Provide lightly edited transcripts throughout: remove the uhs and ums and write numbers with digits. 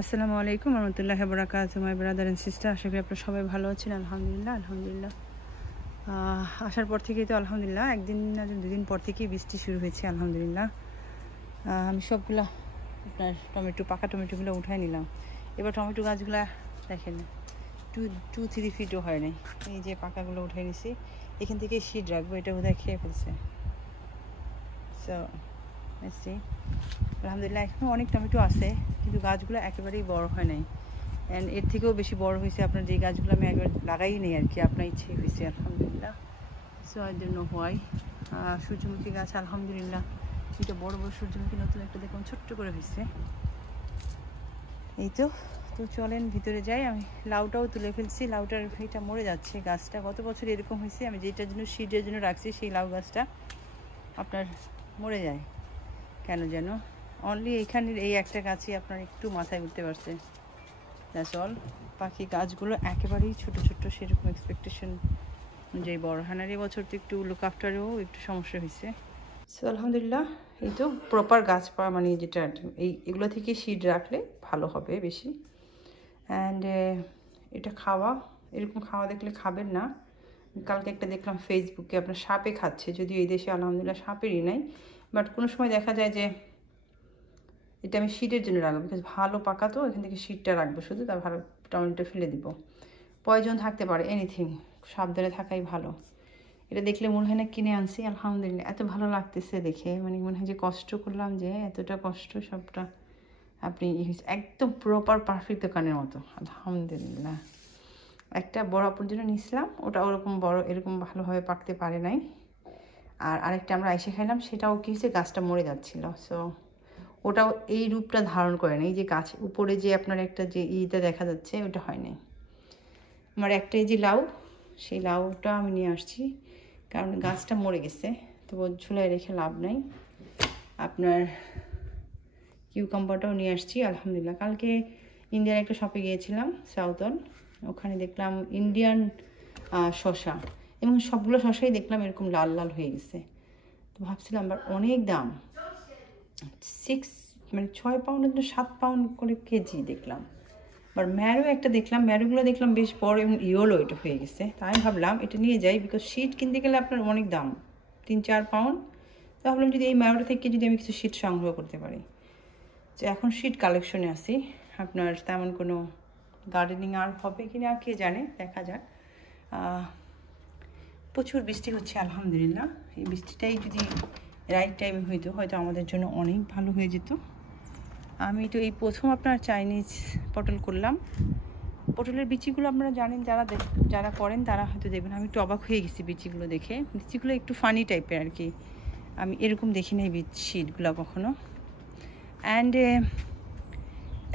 আসসালামু আলাইকুম রহমতুল্লাহি ওয়া বারাকাতুহু মাই ব্রাদার এন্ড সিস্টার। আশা করি আপনারা সবাই ভালো আছেন। আলহামদুলিল্লাহ আসার পর থেকেই তো আলহামদুলিল্লাহ একদিন না দুদিন পর থেকেই বৃষ্টি শুরু হয়েছে আলহামদুলিল্লাহ। আমি সবগুলা আপনার পাকা টমেটোগুলো উঠাই নিলাম। এবার টমেটো গাছগুলা দেখেন 2-3 ফিটও হয় নাই। এই যে পাকাগুলো উঠাই নিছি, এখান থেকে শীট রাখবো, এটা বোধহয় খেয়ে ফেলছে। সো আলহামদুলিল্লাহ এখনও অনেক টমেটো আছে, কিন্তু গাছগুলো একেবারেই বড় হয় নাই। অ্যান্ড এর থেকেও বেশি বড় হয়েছে আপনার যে গাছগুলো আমি একবার লাগাই নেই আর কি, আপনার ইচ্ছে হয়েছে আলহামদুলিল্লাহ। So I don't know why. সূর্যমুখী গাছ আলহামদুলিল্লাহ, এটা বড় বড় সূর্যমুখী নতুন একটা দেখুন ছোট্ট করে হয়েছে। এই তো চলেন ভিতরে যাই। আমি লাউটাও তুলে ফেলছি, লাউটার এটা মরে যাচ্ছে গাছটা। গত বছর এরকম হয়েছে, আমি যেটার জন্য সিডের জন্য রাখছি সেই লাউ গাছটা আপনার মরে যায় কেন যেন। অনলি এইখানের এই একটা গাছই আপনার একটু মাথায় উঠতে পারছে, দ্যাটস অল। বাকি গাছগুলো একেবারেই ছোটো ছোটো, সেরকম এক্সপেকটেশন অনুযায়ী বড় হয় না। এবছর তো একটু লুক আফটারেও একটু সমস্যা হয়েছে। সো আলহামদুলিল্লাহ এই তো প্রপার গাছ পাওয়া মানে যেটা এগুলো থেকে সিড রাখলে ভালো হবে বেশি। অ্যান্ড এটা এরকম খাওয়া দেখলে খাবেন না। কালকে একটা দেখলাম ফেসবুকে আপনার সাপে খাচ্ছে, যদিও এই দেশে আলহামদুলিল্লাহ সাপেরই নাই, বাট কোনো সময় দেখা যায় যে এটা আমি শীটের জন্য রাখবো, বিকজ ভালো পাকা তো এখান থেকে শীটটা রাখবো শুধু, তার ভালো টমেটো ফেলে দিব। পয়জন থাকতে পারে, এনিথিং সাবধানে থাকাই ভালো। এটা দেখলে মনে হয় না কিনে আনছি, আলহামদুলিল্লাহ এত ভালো লাগতেছে দেখে, মানে মনে হয় যে কষ্ট করলাম, যে এতটা কষ্ট সবটা আপনি একদম প্রপার পারফেক্ট দোকানের মতো আলহামদুলিল্লাহ। একটা বড় আপুর জন্য নিয়েছিলাম, ওটা ওরকম বড় এরকম ভালোভাবে পাকতে পারে নাই। আর আরেকটা আমরা এসে খাইলাম, সেটাও কি হয়েছে গাছটা মরে যাচ্ছিল। সো ওটাও এই রূপটা ধারণ করে না, এই যে গাছ উপরে যে আপনার একটা যে ইটা দেখা যাচ্ছে ওটা হয় নাই। আমার একটাই যে লাউ, সেই লাউটা আমি নিয়ে আসছি কারণ গাছটা মরে গেছে, তো ঝুলায় রেখে লাভ নাই। আপনার কিউকাম্বারটাও নিয়ে আসছি আলহামদুলিল্লাহ। কালকে ইন্ডিয়ার একটা শপে গিয়েছিলাম সাউথন, ওখানে দেখলাম ইন্ডিয়ান শসা, এবং সবগুলো শসাই দেখলাম এরকম লাল লাল হয়ে গেছে। তো ভাবছিলাম আবার অনেক দাম, 6 পাউন্ড 7 পাউন্ড করে কেজি দেখলাম। আর ম্যারো একটা দেখলাম, ম্যারোগুলো দেখলাম বেশ বড় এবং ইয়েলো এটা হয়ে গেছে। তাই আমি ভাবলাম এটা নিয়ে যাই, বিকজ শীট কিনতে গেলে আপনার অনেক দাম, 3-4 পাউন্ড। তো ভাবলাম যদি এই ম্যারোটা থেকে যদি আমি কিছু শীট সংগ্রহ করতে পারি। তো এখন শীট কালেকশনে আসি, আপনার তেমন কোনো গার্ডেনিং আর হবে কি না কে জানে, দেখা যাক। প্রচুর বৃষ্টি হচ্ছে আলহামদুলিল্লাহ। এই বৃষ্টিটাই যদি রাইট টাইমে হইতো হয়তো আমাদের জন্য অনেক ভালো হয়ে যেত। আমি তো এই প্রথম আপনার চাইনিজ পটল করলাম। পটলের বিচিগুলো আপনারা জানেন, যারা করেন তারা হয়তো দেখবেন। আমি একটু অবাক হয়ে গেছি বিচিগুলো দেখে। বিচিগুলো একটু ফানি টাইপের আর কি, আমি এরকম দেখি নাই বিচিগুলো কখনো। অ্যান্ড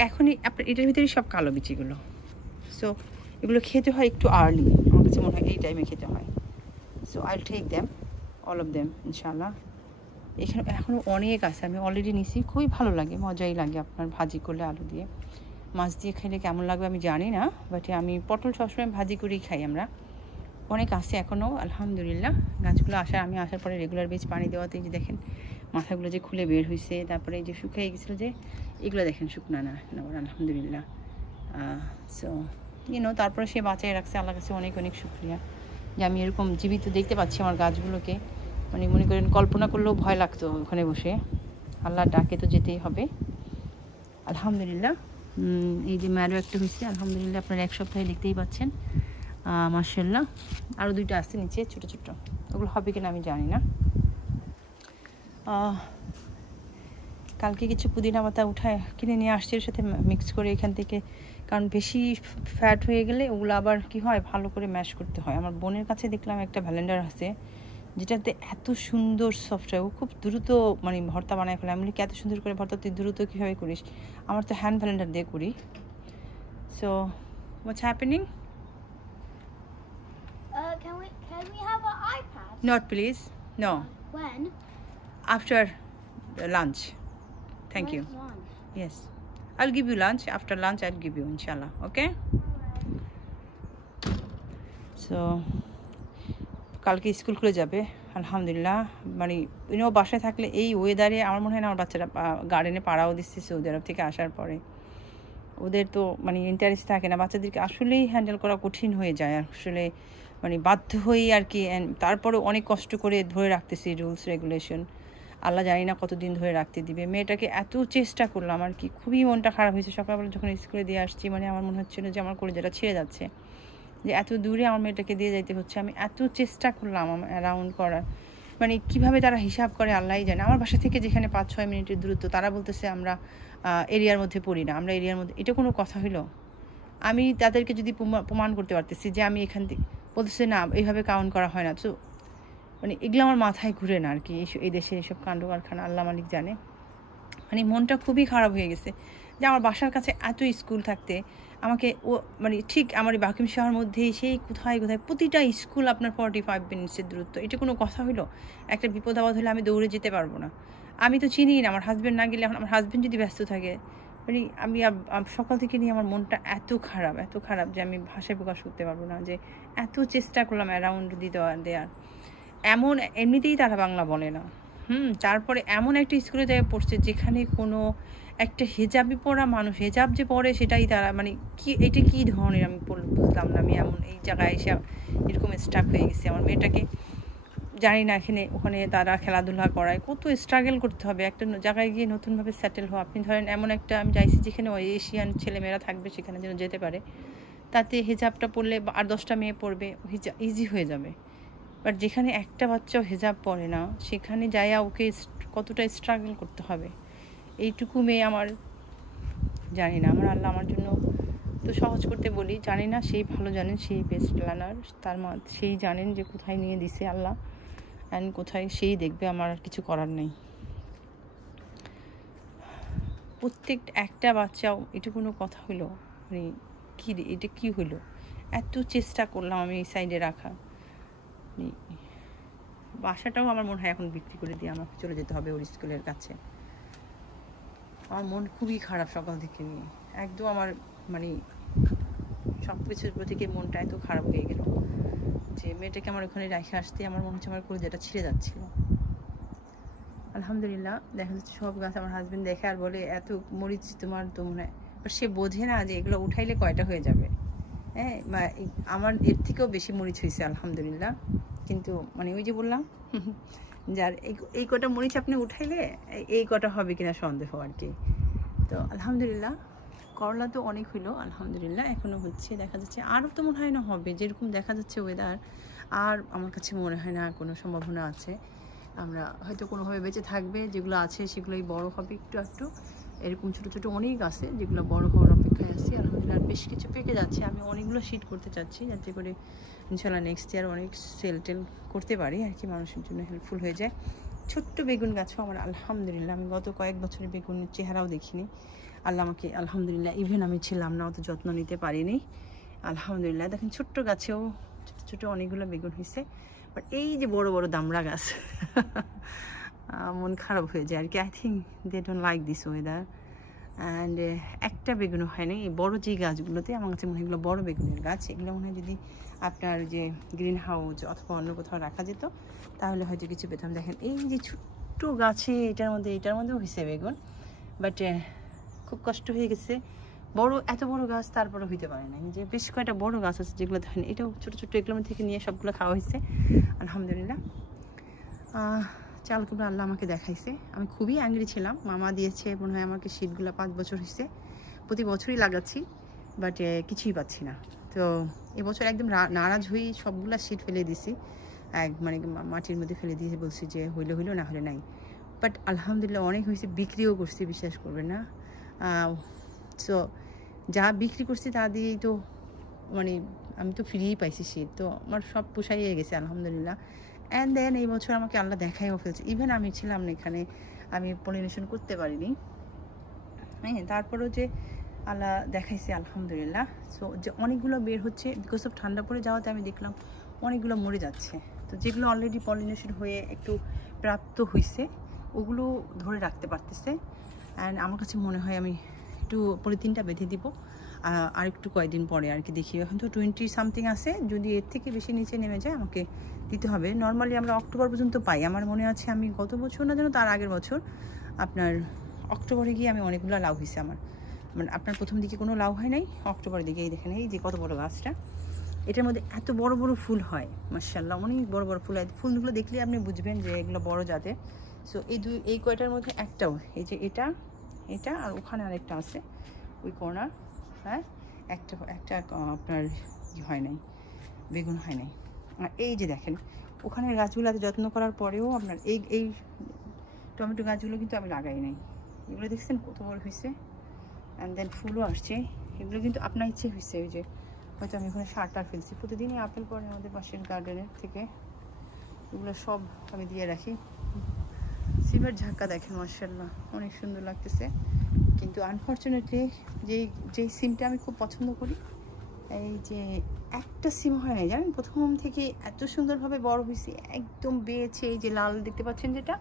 এখনই আপনার এটার ভিতরেই সব কালো বিচিগুলো। সো এগুলো খেতে হয় একটু আর্লি, আমার কাছে মনে হয় এই টাইমে খেতে হয়। So I will take them, all of them ইনশাল্লাহ। এখানে এখনও অনেক আছে, আমি অলরেডি নিছি, খুবই ভালো লাগে, মজাই লাগে আপনার ভাজি করলে আলু দিয়ে। মাছ দিয়ে খেলে কেমন লাগবে আমি জানি না, বাট আমি পটল সবসময় ভাজি করেই খাই আমরা। অনেক আছে এখনও আলহামদুলিল্লাহ। গাছগুলো আমি আসার পরে রেগুলার বেশ পানি দেওয়াতে যে দেখেন মাথাগুলো যে খুলে বের হয়েছে, তারপরে এই যে শুকিয়ে গেছিলো যে এগুলো দেখেন শুকনা না আবার আলহামদুলিল্লাহ। সো তারপরে সে বাঁচায় রাখছে, আল্লাহর কাছে অনেক অনেক শুকরিয়া যে আমি এরকম জীবিত দেখতে পাচ্ছি আমার গাছগুলোকে। মানে মনে করেন কল্পনা করলেও ভয় লাগতো ওখানে বসে, আল্লাহর ডাকে তো যেতেই হবে আলহামদুলিল্লাহ। এই যে ম্যারো একটা হয়েছে আলহামদুলিল্লাহ, আপনারা এক সপ্তাহে দেখতেই পাচ্ছেন মাশাআল্লাহ। আরও 2টা আসছে নিচে ছোটো ছোটো, ওগুলো হবে কিনা আমি জানি না। কালকে কিছু পুদিনা পাতা উঠায় কিনে নিয়ে আসছে, এর সাথে মিক্স করে এখান থেকে, কারণ বেশি ফ্যাট হয়ে গেলে ওগুলো আবার কি হয় ভালো করে ম্যাশ করতে হয়। আমার বোনের কাছে দেখলাম একটা ভ্যালেন্ডার আছে যেটাতে এত সুন্দর সফট হয়, ও খুব দ্রুত মানে ভর্তা বানায় ফেলে। আমি এত সুন্দর করে ভর্তা তুই দ্রুত কীভাবে করিস? আমার তো হ্যান্ড ভ্যালেন্ডার দিয়ে করি। So what's happening? Can we have an iPad? Not please. No. When? After lunch. Thank you. When's lunch? Yes. I'll give you lunch. After lunch, I'll give you, inshallah. Okay? So, কালকে school খুলে যাবে আলহামদুলিল্লাহ। মানে বাসায় থাকলে এই ওয়েদারে আমার মনে হয় না আমার বাচ্চারা গার্ডেনে পাড়াও দিচ্ছে সৌদি আরব থেকে আসার পরে। ওদের তো মানে ইন্টারেস্ট থাকে না, বাচ্চাদেরকে আসলেই হ্যান্ডেল করা কঠিন হয়ে যায় আসলে, মানে বাধ্য হয়েই আর কি। তারপরে অনেক কষ্ট করে ধরে রাখতেছি রুলস রেগুলেশন, আল্লাহ জানি না কতদিন ধরে রাখতে দিবে। মেয়েটাকে এত চেষ্টা করলাম আর কি, খুবই মনটা খারাপ হয়েছে সকালবেলা যখন স্কুলে দিয়ে আসছি, মানে আমার মনে হচ্ছিলো যে আমার কলেজাটা ছিঁড়ে যাচ্ছে, যে এত দূরে আমার মেয়েটাকে দিয়ে যাইতে হচ্ছে। আমি এত চেষ্টা করলাম অ্যারাউন্ড করার, মানে কিভাবে তারা হিসাব করে আল্লাহই জানে। আমার বাসা থেকে যেখানে 5-6 মিনিটের দূরত্ব, তারা বলতেছে আমরা এরিয়ার মধ্যে পড়ি না, আমরা এরিয়ার মধ্যে। এটা কোনো কথা হলো? আমি তাদেরকে যদি প্রমাণ করতে পারতেছি যে আমি এখান থেকে, বলতেছে না এইভাবে কাউন্ট করা হয় না। তো মানে এগুলো আমার মাথায় ঘুরে না আর কি, এই দেশে এইসব কাণ্ড কারখানা আল্লাহ মালিক জানে। মানে মনটা খুবই খারাপ হয়ে গেছে যে আমার বাসার কাছে এত স্কুল থাকতে আমাকে মানে ঠিক আমার বাকিম শহরের মধ্যেই সেই কোথায় কোথায় প্রতিটা স্কুল আপনার 45 মিনিটসের দূরত্ব। এটা কোনো কথা হলো? একটা বিপদ আপদ হলে আমি দৌড়ে যেতে পারবো না? আমি তো চিনি না, আমার হাজব্যান্ড না গেলে, এখন আমার হাজব্যান্ড যদি ব্যস্ত থাকে, মানে আমি সকাল থেকে নিয়ে আমার মনটা এত খারাপ যে আমি ভাষায় প্রকাশ করতে পারবো না। যে এত চেষ্টা করলাম অ্যারাউন্ড দেওয়ার, এমন এমনিতেই তারা বাংলা বলে না, তারপরে এমন একটা স্কুলে যায় পড়ছে যেখানে কোনো একটা হেজাবি পরা মানুষ, হেজাব যে পড়ে সেটাই তারা, মানে কি এটা কী ধরনের আমি বুঝলাম না। আমি এমন এই জায়গায় এসে এরকম স্টাক হয়ে গেছি। আমার মেয়েটাকে জানি না ওখানে তারা খেলাধুলা করায়, কত স্ট্রাগল করতে হবে একটা জায়গায় গিয়ে নতুনভাবে সেটেল হওয়া। আপনি ধরেন এমন একটা, আমি চাইছি যেখানে ওই এশিয়ান ছেলেমেয়েরা থাকবে সেখানে যেন যেতে পারে, তাতে হেজাবটা পরলে আর 10টা মেয়ে পড়বে, ইজি হয়ে যাবে। বাট যেখানে একটা বাচ্চাও হেজাব পরে না, সেখানে যাইয়া ওকে কতটা স্ট্রাগল করতে হবে। এইটুকু মেয়ে আমার, জানি না, আমার আল্লাহ আমার জন্য তো সহজ করতে বলি, জানি না, সেই ভালো জানেন, সেই বেস্ট প্ল্যানার, সেই জানেন যে কোথায় নিয়ে দিছে আল্লাহ অ্যান্ড কোথায় সেই দেখবে। আমার আর কিছু করার নেই। একটা বাচ্চাও, এটা কোনো কথা হলো? মানে এটা কি হলো? এত চেষ্টা করলাম আমি এই সাইডে রাখা, বাসাটাও আমার মনে হয় এখন বিক্রি করে দিয়ে আমাকে চলে যেতে হবে ওর স্কুলের কাছে। আমার মন খুবই খারাপ সকাল থেকে নিয়ে, একদম আমার মানে সব কিছুর থেকে মনটা এত খারাপ হয়ে গেল যে মেয়েটাকে আমার ওখানে রেখে আসতে আমার মনে হচ্ছে আমার কলেজাটা ছিঁড়ে যাচ্ছিল। আলহামদুলিল্লাহ দেখা যাচ্ছে সব গাছ, আমার হাজবেন্ড দেখে আর বলে এত মরিচ তোমার তো মনে হয়, সে বোঝে না যে এগুলো উঠাইলে কয়টা হয়ে যাবে। হ্যাঁ, আমার এর থেকেও বেশি মরিচ হয়েছে আলহামদুলিল্লাহ। কিন্তু মানে ওই যে বললাম, যার এই কটা মরিচ আপনি উঠাইলে এই কটা হবে কিনা সন্দেহ আর কি। তো আলহামদুলিল্লাহ করলা তো অনেক হইলো আলহামদুলিল্লাহ, এখনও হচ্ছে, দেখা যাচ্ছে আরও তো মনে হয় না হবে, যেরকম দেখা যাচ্ছে ওয়েদার। আর আমার কাছে মনে হয় না কোনো সম্ভাবনা আছে, আমরা হয়তো কোনোভাবে বেঁচে থাকবে, যেগুলো আছে সেগুলোই বড় হবে একটু একটু। এরকম ছোটো ছোটো অনেক আছে যেগুলো বড় হওয়ার অপেক্ষায় আছে আলহামদুলিল্লাহ। বেশ কিছু পেকে যাচ্ছে, আমি অনেকগুলো শিট করতে চাচ্ছি যাতে করে ইনশাল্লাহ নেক্সট ইয়ার অনেক সেল টেল করতে পারি আর কি, মানুষের জন্য হেল্পফুল হয়ে যায়। ছোট্ট বেগুন গাছও আমার আলহামদুলিল্লাহ, আমি গত কয়েক বছরের বেগুনের চেহারাও দেখিনি আল্লাহ আমাকে আলহামদুলিল্লাহ, ইভেন আমি ছিলাম না, অত যত্ন নিতে পারিনি আলহামদুলিল্লাহ। দেখেন ছোট্ট গাছেও ছোটো ছোটো অনেকগুলো বেগুন হয়েছে। বাট এই যে বড় বড় দামড়া গাছ মন খারাপ হয়ে যায় আর কি। I think they don't like this weather and একটা বেগুনও হয় না। এই বড়ো যে গাছগুলোতে আমার কাছে মনে হয় এগুলো বড়ো বেগুনের গাছ, এগুলো মনে হয় যদি আপনার যে গ্রিন হাউস অথবা অন্য কোথাও রাখা যেত তাহলে হয়তো কিছু পেতাম। দেখেন এই যে ছোট্ট গাছে এটার মধ্যেও হয়েছে বেগুন, বাট খুব কষ্ট হয়ে গেছে। এত বড় গাছ তারপরে হইতে পারে না, যে বেশ কয়েকটা বড় গাছ আছে যেগুলো দেখেন, এটাও ছোটো ছোটো, এগুলোর থেকে নিয়ে সবগুলো খাওয়া হয়েছে আলহামদুলিল্লাহ। চালগুলো আল্লাহ আমাকে দেখাইছে, আমি খুবই অ্যাংরি ছিলাম। মামা দিয়েছে মনে হয় আমাকে শীতগুলো 5 বছর হয়েছে, প্রতি বছরই লাগাচ্ছি, বাট কিছুই পাচ্ছি না। তো এবছর একদম নারাজ হয়ে সবগুলা শীত ফেলে দিছি, মানে মাটির মধ্যে ফেলে দিয়ে বলছি যে হইলে হইলো, না হলে নাই। বাট আলহামদুলিল্লাহ অনেক হয়েছে, বিক্রিও করছি, বিশ্বাস করবে না। সো যা বিক্রি করছি তা দিয়েই তো মানে আমি তো ফ্রিই পাইছি শীত, তো আমার সব পোষাইয়ে গেছে আলহামদুলিল্লাহ। অ্যান্ড দেন এই বছর আমাকে আল্লাহ দেখাইও ফেলছে, ইভেন আমি ছিলাম না এখানে, আমি পলিনেশন করতে পারিনি, হ্যাঁ, তারপরেও যে আল্লাহ দেখাইছে আলহামদুলিল্লাহ। সো যে অনেকগুলো বের হচ্ছে, বিকজ অফ ঠান্ডা পড়ে যাওয়াতে আমি দেখলাম অনেকগুলো মরে যাচ্ছে। তো যেগুলো অলরেডি পলিনেশন হয়ে একটু প্রাপ্ত হয়েছে ওগুলো ধরে রাখতে পারতেছে। অ্যান্ড আমার কাছে মনে হয় আমি একটু পলিথিনটা বেঁধে দিব আর একটু কয়েকদিন পরে আর কি, দেখি। এখন তো 20 সামথিং আছে, যদি এর থেকে বেশি নিচে নেমে যায় আমাকে দিতে হবে। নর্মালি আমরা অক্টোবর পর্যন্ত পাই, আমার মনে আছে আমি গত বছর না যেন তার আগের বছর আপনার অক্টোবরে গিয়ে আমি অনেকগুলো লাউ হয়েছে আমার মানে আপনার প্রথম দিকে কোনো লাউ হয় নাই, অক্টোবরের দিকে এই দেখেন এই যে কত বড় গাছটা, এটার মধ্যে এত বড় বড় ফুল হয় মাশাআল্লাহ, অনেক বড় বড় ফুল হয়। ফুলগুলো দেখলে আপনি বুঝবেন যে এগুলো বড় জাতের। সো এই কয়টার মধ্যে একটাও, এই যে এটা আর ওখানে আরেকটা আছে ওই কর্নার, হ্যাঁ একটা আপনার হয় নাই, বেগুন হয় নাই। আর এই যে দেখেন ওখানে গাছগুলোতে যত্ন করার পরেও আপনার এই টমেটো গাছগুলো কিন্তু আমি লাগাই নাই। এগুলো দেখছেন কত বড় হয়েছে, অ্যান্ড দেন ফুলও আসছে। এগুলো কিন্তু আপনার ইচ্ছে হয়েছে, ওই যে হয়তো আমি ওখানে সার টার ফেলছি, প্রতিদিনই আপেল পরে আমাদের পাশের গার্ডেনের থেকে, এগুলো সব আমি দিয়ে রাখি। সিমের ঝাঁকা দেখেন মাশাআল্লাহ অনেক সুন্দর লাগতেছে, কিন্তু আনফর্চুনেটলি যেই সিমটা আমি খুব পছন্দ করি, এই যে একটা সিম হয় না জানেন, প্রথম থেকে এত সুন্দরভাবে বড় হয়েছে, একদম বেয়েছে। এই যে লাল দেখতে পাচ্ছেন যেটা,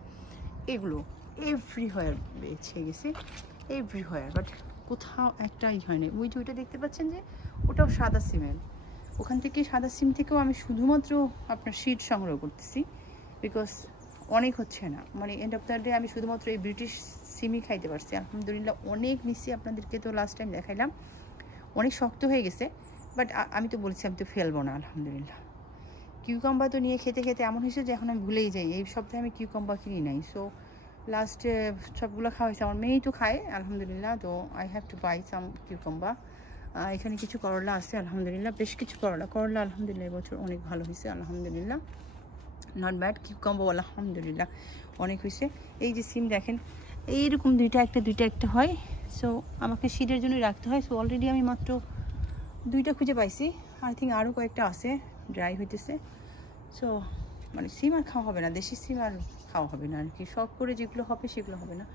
এগুলো এভরিহোয়ার বেয়েছে গেছে, এভরিহোয়ার, বাট কোথাও একটাই হয় না। ওই যে ওইটা দেখতে পাচ্ছেন যে ওটাও সাদা সিমের, ওখান থেকে সাদা সিম থেকেও আমি শুধুমাত্র আপনার সিড সংগ্রহ করতেছি, বিকজ অনেক হচ্ছে না, মানে এন্ড অফ দ্য ডে আমি শুধুমাত্র এই ব্রিটিশ সিমই খাইতে পারছি আলহামদুলিল্লাহ। অনেক নিচ্ছি, আপনাদেরকে তো লাস্ট টাইম দেখাইলাম, অনেক শক্ত হয়ে গেছে, বাট আমি তো বলছি আমি তো ফেলবো না আলহামদুলিল্লাহ। কিউকাম্বা তো নিয়ে খেতে খেতে এমন হয়েছে যে এখন আমি ভুলেই যাই, এই সপ্তাহে আমি কিউকাম্বা কিনি নাই। সো লাস্টে সবগুলো খাওয়া হয়েছে, আমার মেয়েই তো খায় আলহামদুলিল্লাহ, তো আই হ্যাভ টু বাই সাম কিউকাম্বা। এখানে কিছু করলা আছে আলহামদুলিল্লাহ, বেশ কিছু করলা আলহামদুলিল্লাহ এবছর অনেক ভালো হয়েছে আলহামদুলিল্লাহ, নট ব্যাড। কিউকাম্বা আলহামদুলিল্লাহ অনেক হয়েছে। এই যে সিম দেখেন এইরকম দুইটা একটা হয়, সো আমাকে সিডের জন্য রাখতে হয়। সো অলরেডি আমি মাত্র 2টা খুঁজে পাইছি, আই থিঙ্ক আরও কয়েকটা আছে, ড্রাই হইতেছে। সো মানে সিম আর খাওয়া হবে না, দেশি সিম আর খাওয়া হবে না আর কি, শখ করে যেগুলো হবে সেগুলো হবে না।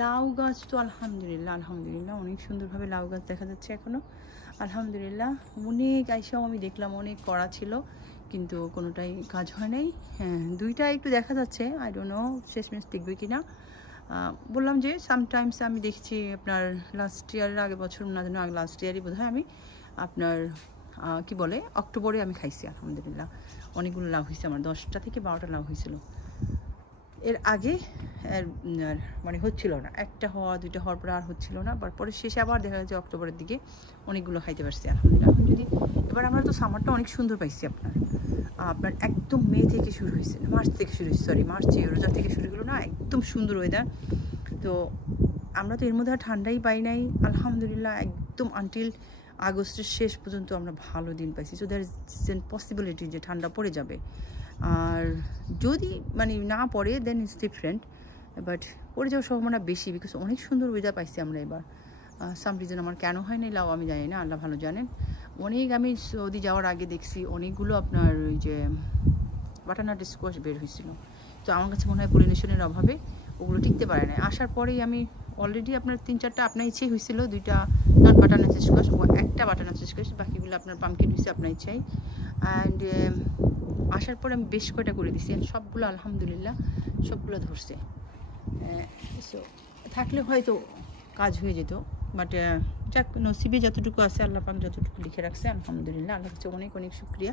লাউ গাছ তো আলহামদুলিল্লাহ অনেক সুন্দরভাবে লাউ গাছ দেখা যাচ্ছে এখনও আলহামদুলিল্লাহ। অনেক আইসাও আমি দেখলাম, অনেক করা ছিল কিন্তু কোনোটাই কাজ হয় নাই। হ্যাঁ 2টা একটু দেখা যাচ্ছে, আই ডোন্ট নো শেষমেশ টিকবে কিনা। বললাম যে সামটাইমস আমি দেখছি আপনার লাস্ট ইয়ারের আগের বছর না যেন লাস্ট ইয়ারই বোধ হয় আমি আপনার কি বলে অক্টোবরে আমি খাইছি আলহামদুলিল্লাহ, অনেকগুলো লাউ হয়েছে আমার, 10টা থেকে 12টা লাউ হয়েছিল। এর আগে মানে হচ্ছিল না, 1টা হওয়া 2টা হওয়ার পরে আর হচ্ছিল না, পরে শেষে আবার দেখা যাচ্ছে অক্টোবরের দিকে অনেকগুলো খাইতে পারছি আলহামদুলিল্লাহ। এখন যদি এবার আমরা তো সামারটা অনেক সুন্দর পাইছি, আপনার একদম মে থেকে শুরু হয়েছে, মার্চ থেকে শুরু হয়েছে, সরি মার্চে রোজা থেকে শুরু হলো না, একদম সুন্দর ওয়েদার। তো আমরা তো এর মধ্যে আর ঠান্ডাই পাই নাই আলহামদুলিল্লাহ, একদম আনটিল আগস্টের শেষ পর্যন্ত আমরা ভালো দিন পাইছি। So there is an possibility যে ঠান্ডা পড়ে যাবে, আর যদি মানে না পড়ে দেন ইটস ডিফারেন্ট, বাট পড়ে যাওয়ার সম্ভাবনা বেশি, বিকজ অনেক সুন্দর ওয়েদার পাইছি আমরা এবার। সাম রিজন আমার কেন হয় না লাউ আমি জানি না, আল্লাহ ভালো জানেন। অনেক আমি সৌদি যাওয়ার আগে দেখছি অনেকগুলো আপনার ওই যে বাটারনাট স্কোয়াশ বের হয়েছিল, তো আমার কাছে মনে হয় পলিনেশনের অভাবে ওগুলো টিকতে পারে না। আসার পরেই আমি অলরেডি আপনার 3-4টা আপনার ইচ্ছেই হয়েছিল, 2টা নট বাটারনাট স্কোয়াশ, 1টা বাটারনাট স্কোয়াশ, বাকিগুলো আপনার পামকিন হয়েছে আপনার ইচ্ছাই। অ্যান্ড আসার পরে আমি বেশ কয়টা করে দিছি, সবগুলো আলহামদুলিল্লাহ সবগুলো ধরছে। সো থাকলে হয়তো কাজ হয়ে যেত, বাট যাক নসিবে যতটুকু আছে আল্লাহ পাক যতটুকু লিখে রাখছে আলহামদুলিল্লাহ, আল্লাহ কাছে অনেক অনেক শুক্রিয়া।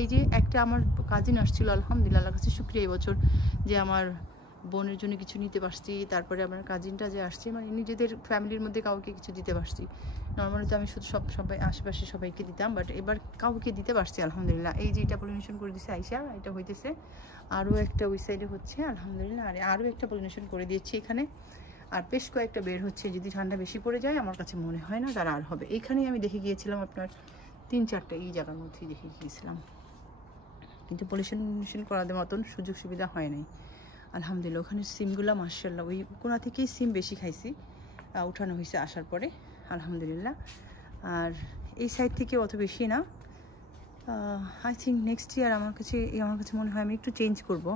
এই যে একটা আমার কাজিন আসছিল আলহামদুলিল্লাহ, আল্লাহ কাছে শুক্রিয়া এবছর যে আমার বোনের জন্য কিছু নিতে পারছি, তারপরে আমার কাজিনটা যে আসছে মানে নিজেদের ফ্যামিলির মধ্যে কাউকে কিছু দিতে পারছি। নর্মালি তো আমি শুধু সবাই আশেপাশে সবাইকে দিতাম, বাট এবার কাউকে দিতে পারছি আলহামদুলিল্লাহ। এই যে এটা পলিনেশন করে দিচ্ছে আইসা, এটা হইতেছে, আরও একটা ওই সাইডে হচ্ছে আলহামদুলিল্লাহ, আর আরও একটা পলিনেশন করে দিয়েছি এখানে, আর বেশ কয়েকটা বের হচ্ছে। যদি ঠান্ডা বেশি পড়ে যায় আমার কাছে মনে হয় না তারা আর হবে। এইখানেই আমি দেখে গিয়েছিলাম আপনার 3-4টা এই জায়গার মধ্যেই দেখে গিয়েছিলাম, কিন্তু পলিনেশন করার মতন সুযোগ সুবিধা হয় নাই আলহামদুলিল্লাহ। ওখানে সিমগুলো মাশাআল্লাহ ওই কোনা থেকেই সিম বেশি খাইছি, উঠানো হয়েছে আসার পরে আলহামদুলিল্লাহ। আর এই সাইড থেকে অত বেশি না, আই থিঙ্ক নেক্সট ইয়ার আমার কাছে মনে হয় আমি একটু চেঞ্জ করব,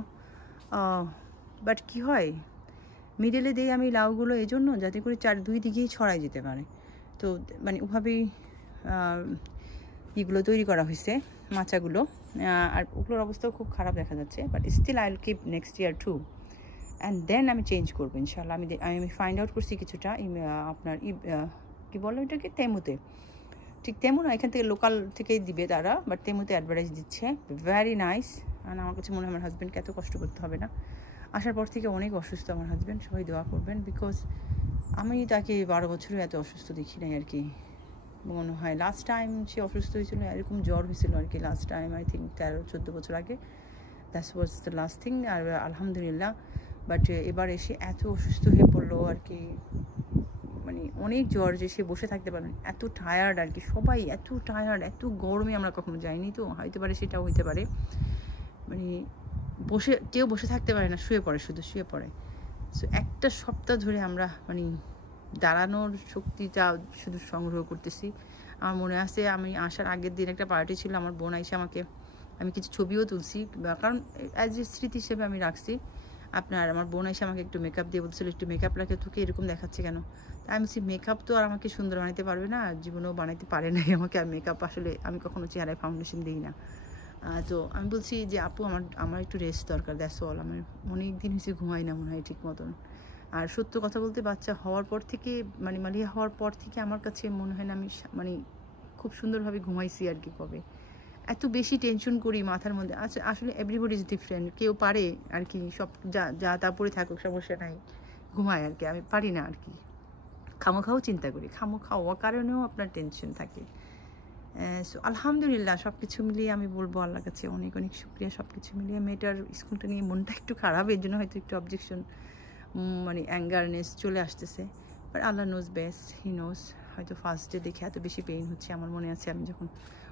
বাট কি হয় মিডলে দিয়ে আমি লাউগুলো এই জন্য যাতে করে 2 দিকেই ছড়াই যেতে পারে, তো মানে ওভাবেই এগুলো তৈরি করা হয়েছে মাচাগুলো, আর ওগুলোর অবস্থাও খুব খারাপ দেখা যাচ্ছে, but still I will keep next year too, and then আমি চেঞ্জ করবো ইনশাল্লাহ। আমি ফাইন্ড আউট করছি কিছুটা আপনার কী বলো এটাকে, তেমুতে, ঠিক তেমন এখান থেকে লোকাল থেকেই দিবে তারা, বাট তেমুতে অ্যাডভার্টাইজ দিচ্ছে, ভেরি নাইস। আর আমার কাছে মনে হয় আমার হাজব্যান্ডকে এত কষ্ট করতে হবে না। আসার পর থেকে অনেক অসুস্থ আমার হাজব্যান্ড, সবাই দোয়া করবেন, বিকজ আমি তাকে 12 বছরেও এত অসুস্থ দেখি নাই আর কি, মনে হয়। লাস্ট টাইম সে অসুস্থ হয়েছিল, এরকম জ্বর হয়েছিল আর কি লাস্ট টাইম, আই থিঙ্ক 13-14 বছর আগে। That's was the last thing. আর আলহামদুলিল্লাহ, বাট এবার এসে এত অসুস্থ হয়ে পড়লো আর কি, মানে অনেক জ্বর যে সে বসে থাকতে পারবে, এত টায়ার্ড আর কি, সবাই এত টায়ার্ড, এত গরমে আমরা কখনো যাইনি, তো হইতে পারে সেটাও হইতে পারে, মানে কেউ বসে থাকতে পারে না, শুয়ে পড়ে, শুধু শুয়ে পড়ে। সো একটা সপ্তাহ ধরে আমরা মানে দাঁড়ানোর শক্তিটা শুধু সংগ্রহ করতেছি। আমার মনে আছে আমি আসার আগের দিন একটা পার্টি ছিল, আমার বোন আইসা আমাকে, আমি কিছু ছবিও তুলছি, কারণ অ্যাজ এ স্মৃতি হিসেবে আমি রাখছি। আমার বোন এসে আমাকে একটু মেকআপ দিয়ে বলছিল, একটু মেকআপ রাখে, তোকে এরকম দেখাচ্ছে কেন? তাই আমি বলছি, মেকআপ তো আর আমাকে সুন্দর বানাইতে পারবে না, জীবনেও বানাইতে পারে নাই আমাকে। আর মেকআপ আসলে আমি কখনো চেহারায় ফাউন্ডেশন দিই না। তো আমি বলছি যে আপু আমার একটু রেস্ট দরকার, দ্যাটস অল। আমার অনেক দিন হয়েছে ঘুমাই না মনে হয় ঠিক মতন। আর সত্য কথা বলতে, বাচ্চা হওয়ার পর থেকে, মানে মালিয়া হওয়ার পর থেকে আমার কাছে মনে হয় না আমি মানে খুব সুন্দরভাবে ঘুমাইছি আর কি। কবে এত বেশি টেনশন করি মাথার মধ্যে, আচ্ছা আসলে এভরিবডি ইজ ডিফারেন্ট, কেউ পারে আর কি, সব যা তারপরে থাকুক, সমস্যা নাই, ঘুমায় আর কি, আমি পারি না আর কি। খামোখাও চিন্তা করি, খাওয়ার কারণেও আপনার টেনশন থাকে। সো আলহামদুলিল্লাহ, সব কিছু মিলিয়ে আমি বলবো আল্লাহর কাছে অনেক অনেক শুক্রিয়া। সব কিছু মিলিয়ে মেয়েটার স্কুলটা নিয়ে মনটা একটু খারাপ, এর জন্য হয়তো একটু অবজেকশন, মানে অ্যাঙ্গারনেস চলে আসতেছে, but Allah knows best, he knows. হয়তো ফার্স্ট ডে দেখে এত বেশি পেইন হচ্ছে। আমার মনে আছে আমি যখন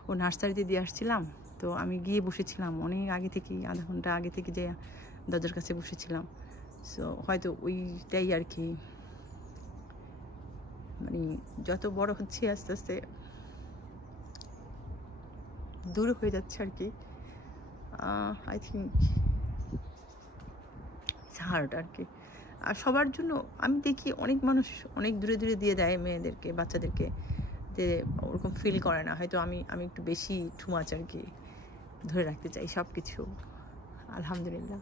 ও নার্সারিতে দিয়ে আসছিলাম, তো আমি গিয়ে বসেছিলাম অনেক আগে থেকেই, আধা ঘন্টা আগে থেকে যে দাদার কাছে বসেছিলাম। সো হয়তো ওইটাই আর কি, মানে যত বড় হচ্ছে আস্তে আস্তে দূর হয়ে যাচ্ছে আর কি। আই থিঙ্ক ইটস হার্ড আর কি। আর সবার জন্য আমি দেখি অনেক মানুষ অনেক দূরে দূরে দিয়ে দেয় মেয়েদেরকে, বাচ্চাদেরকে, যে ওরকম ফিল করে না। হয়তো আমি একটু বেশি টু মাচ আর কি, ধরে রাখতে চাই সব কিছু। আলহামদুলিল্লাহ,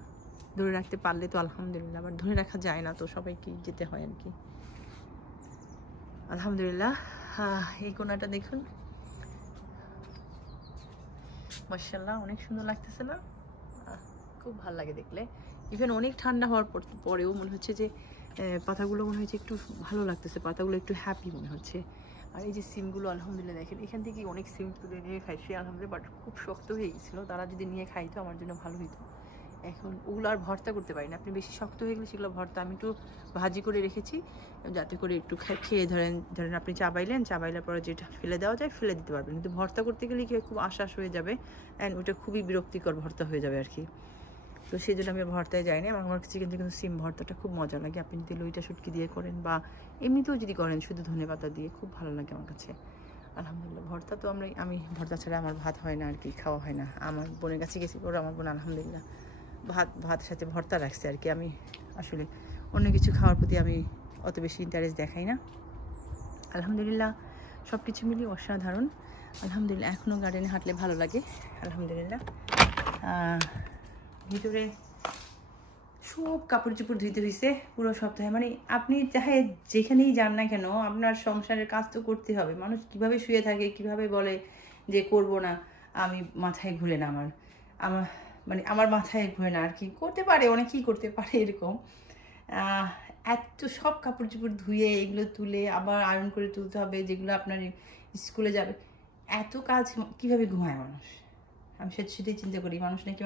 ধরে রাখতে পারলে তো আলহামদুলিল্লাহ, আবার ধরে রাখা যায় না, তো সবাইকে যেতে হয় আর কি। আলহামদুলিল্লাহ। এই কোনাটা দেখুন, মাশাআল্লাহ, অনেক সুন্দর লাগতেছে না? খুব ভালো লাগে দেখলে। ইভেন অনেক ঠান্ডা হওয়ার পরেও মনে হচ্ছে যে পাতাগুলো মনে হচ্ছে একটু ভালো লাগতেছে, পাতাগুলো একটু হ্যাপি মনে হচ্ছে। আর এই যে সিমগুলো আলহামদুলিল্লাহ দেখেন, এখান থেকে অনেক সিম তুলে নিয়ে খাইছি আলহামদুলিল্লাহ, বাট খুব শক্ত হয়ে গেছিলো। তারা যদি নিয়ে খাইতো আমার জন্য ভালো হইতো। এখন ওগুলো আর ভর্তা করতে পারি না, আপনি বেশি শক্ত হয়ে গেলে সেগুলো ভর্তা আমি একটু ভাজি করে রেখেছি, যাতে করে একটু খেয়ে ধরেন আপনি চাবাইলার পরে যেটা ফেলে দেওয়া যায় ফেলে দিতে পারবেন, কিন্তু ভর্তা করতে গেলে কি খুব আশ্বাস হয়ে যাবে, অ্যান্ড ওটা খুবই বিরক্তিকর ভর্তা হয়ে যাবে আর কি। তো সেই জন্য আমি ভর্তায় যাইনি। আমার কাছে কিন্তু সিম ভর্তাটা খুব মজা লাগে। আপনি যদি লইটা শুটকি দিয়ে করেন বা এমনিতেও যদি করেন শুধু ধনেপাতা দিয়ে, খুব ভালো লাগে আমার কাছে। আলহামদুলিল্লাহ, ভর্তা তো আমি ভর্তা ছাড়া আমার ভাত হয় না আর কি, খাওয়া হয় না। আমার বোনের কাছে গেছি, ওরা আমার বোন আলহামদুলিল্লাহ ভাত সাথে ভর্তা রাখছে আর কি। আমি আসলে অন্য কিছু খাওয়ার প্রতি আমি অত বেশি ইন্টারেস্ট দেখাই না। আলহামদুলিল্লাহ, সব কিছু মিলিয়ে অসাধারণ। আলহামদুলিল্লাহ, এখনও গার্ডেনে হাঁটলে ভালো লাগে। আলহামদুলিল্লাহ, ভিতরে সব কাপড় চোপড় ধুইতে হয়েছে পুরো সপ্তাহে। মানে আপনি চাহে যেখানেই যান না কেন, আপনার সংসারের কাজ তো করতে হবে। মানুষ কিভাবে শুয়ে থাকে, কিভাবে বলে যে করব না, আমি মাথায় ঘুরে না, আমার মাথায় ঘুরে না আর কি। করতে পারে, অনেকেই করতে পারে এরকম। এত সব কাপড় চোপড় ধুয়ে এগুলো তুলে আবার আয়রন করে তুলতে হবে, যেগুলো আপনার স্কুলে যাবে। এত কাজ কিভাবে ঘুমায় মানুষ? আমি সেটাই চিন্তা করি।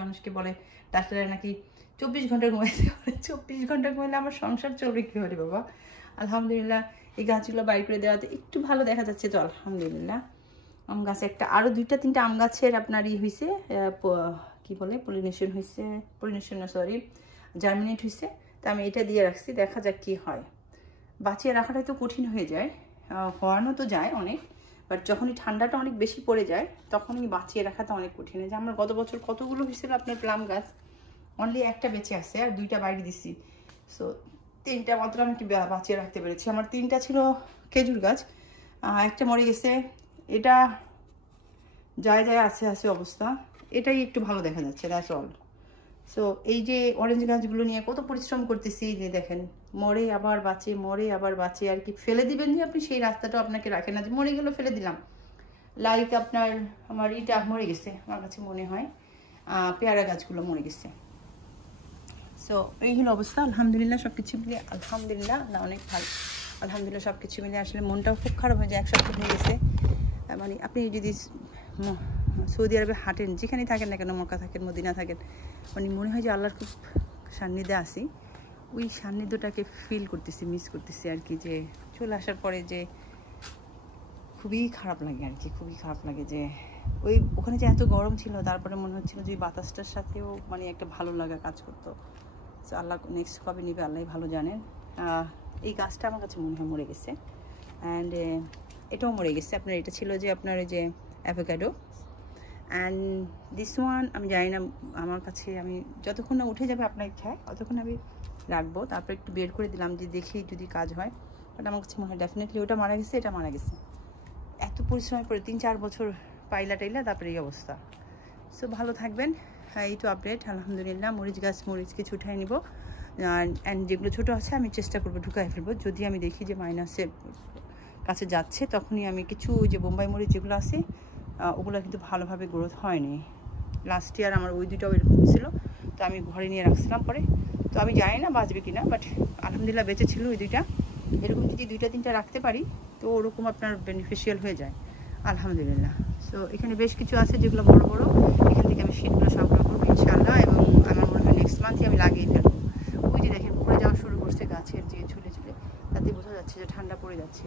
মানুষকে বলে ডাক্তাররা নাকি 24 ঘন্টা ঘুমাইতে হবে। 24 ঘন্টা ঘুমাইলে আমার সংসার চলবে কীভাবে বাবা? আলহামদুলিল্লাহ, এই গাছগুলো বাইর করে দেওয়াতে একটু ভালো দেখা যাচ্ছে, তো আলহামদুলিল্লাহ। আম গাছে একটা আরও 2-3টা আম গাছের আপনার হয়েছে, কি বলে পলিনেশন জার্মিনেট হয়েছে। তা আমি এটা দিয়ে রাখছি, দেখা যাক কি হয়। বাঁচিয়ে রাখাটাই তো কঠিন হয়ে যায়, হওয়ানো তো যায় অনেক, বাট যখনই ঠান্ডাটা অনেক বেশি পড়ে যায় তখনই বাঁচিয়ে রাখাটা অনেক কঠিন হয়ে যায়। আমার গত বছর কতগুলো হয়েছিল আপনার প্লাম গাছ, অনলি একটা বেঁচে আছে, আর 2টা বাইরে দিছি। সো 3টা মাত্র আমি বাঁচিয়ে রাখতে পেরেছি। আমার 3টা ছিল খেজুর গাছ, একটা মরে গেছে। এটা যায় আছে অবস্থা, এটাই একটু ভালো দেখা যাচ্ছে, দ্যাটস অল। সো এই যে অরেঞ্জ গাছগুলো নিয়ে কত পরিশ্রম করতেছি, যে দেখেন মরে আবার বাঁচে, মরে আবার বাঁচে আর কি। ফেলে দিবেন যে আপনি, সেই রাস্তাটাও আপনাকে রাখে না যে মরে গেল ফেলে দিলাম। লাইক আপনার আমার ইটা মরে গেছে, আমার কাছে মনে হয় পেয়ারা গাছগুলো মরে গেছে। সো এই হলো অবস্থা। আলহামদুলিল্লাহ, সব কিছু মিলিয়ে আলহামদুলিল্লাহ, না অনেক ভালো। আলহামদুলিল্লাহ সব কিছু মিলে আসলে মনটাও খুব খারাপ হয়ে যায়। এক সপ্তাহ হয়ে গেছে। মানে আপনি যদি সৌদি আরবে হাঁটেন, যেখানেই থাকেন না কেন, মক্কা থাকেন, মদিনা থাকেন, মানে মনে হয় যে আল্লাহর খুব সান্নিধ্যে আসি। ওই সান্নিধ্যটাকে ফিল করতেছি, মিস করতেছি আর কি। যে চলে আসার পরে যে খুবই খারাপ লাগে আর কি, খুবই খারাপ লাগে যে ওখানে যে এত গরম ছিল, তারপরে মনে হচ্ছিল যে বাতাসটার সাথেও মানে একটা ভালো লাগা কাজ করতো। তো আল্লাহ নেক্সট কবে নেবে আল্লাহ ভালো জানেন। এই গাছটা আমার কাছে মনে হয় মরে গেছে, অ্যান্ড এটাও মরে গেছে। আপনার এটা ছিল যে আপনার ওই যে অ্যাভোকাডো, অ্যান্ড দিস ওয়ান আমি জানি না, আমার কাছে আমি যতক্ষণ না উঠে যাবে আপনার ইচ্ছায় ততক্ষণ আমি রাখবো। তারপর একটু বের করে দিলাম যে দেখি যদি কাজ হয়। বাট আমার কাছে মনে হয় ডেফিনেটলি ওটা মারা গেছে, এটা মারা গেছে। এত পরিশ্রমের পরে 3-4 বছর পাইলা টাইলা তারপরে এই অবস্থা। সো ভালো থাকবেন। এই তো আপডেট আলহামদুলিল্লাহ। মরিচ গাছ, মরিচ কিছু উঠাই নিব, অ্যান্ড যেগুলো ছোটো আছে আমি চেষ্টা করবো ঢুকাই ফেলবো। যদি আমি দেখি যে মাইনাসের কাছে যাচ্ছে, তখনই আমি কিছু যে বোম্বাই মরিচ যেগুলো আছে ওগুলো কিন্তু ভালোভাবে গ্রোথ হয়নি। লাস্ট ইয়ার আমার ওই দুইটাও এরকম হয়েছিল, তো আমি ঘরে নিয়ে রাখছিলাম পরে। তো আমি জানি না বাঁচবে কিনা, বাট আলহামদুলিল্লাহ বেঁচে ছিল ওই দুইটা। এরকম যদি 2-3টা রাখতে পারি তো ওরকম আপনার বেনিফিশিয়াল হয়ে যায় আলহামদুলিল্লাহ। সো এখানে বেশ কিছু আছে যেগুলো বড় বড়, এখান থেকে আমি শীতগুলো সংগ্রহ করবো ইনশাআল্লাহ, এবং আমার মনে হয় নেক্সট মান্থে আমি লাগিয়ে ফেলবো। ওই যে দেখেন পড়ে যাওয়া শুরু করছে গাছের যে ঝুলে ঝুলে, তাতে বোঝা যাচ্ছে যে ঠান্ডা পড়ে যাচ্ছে।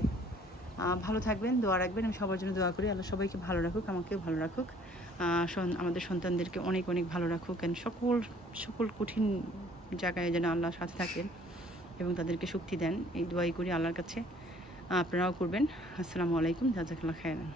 ভালো থাকবেন, দোয়া রাখবেন। আমি সবার জন্য দোয়া করি আল্লাহ সবাইকে ভালো রাখুক, আমাকেও ভালো রাখুক, আমাদের সন্তানদেরকে অনেক অনেক ভালো রাখুক, অ্যান্ড সকল কঠিন জায়গায় যেন আল্লাহ সাথে থাকেন এবং তাদেরকে শক্তি দেন। এই দোয়াই করি আল্লাহর কাছে, আপনারাও করবেন। আসসালামু আলাইকুম, জাযাকাল্লাহ খায়রান।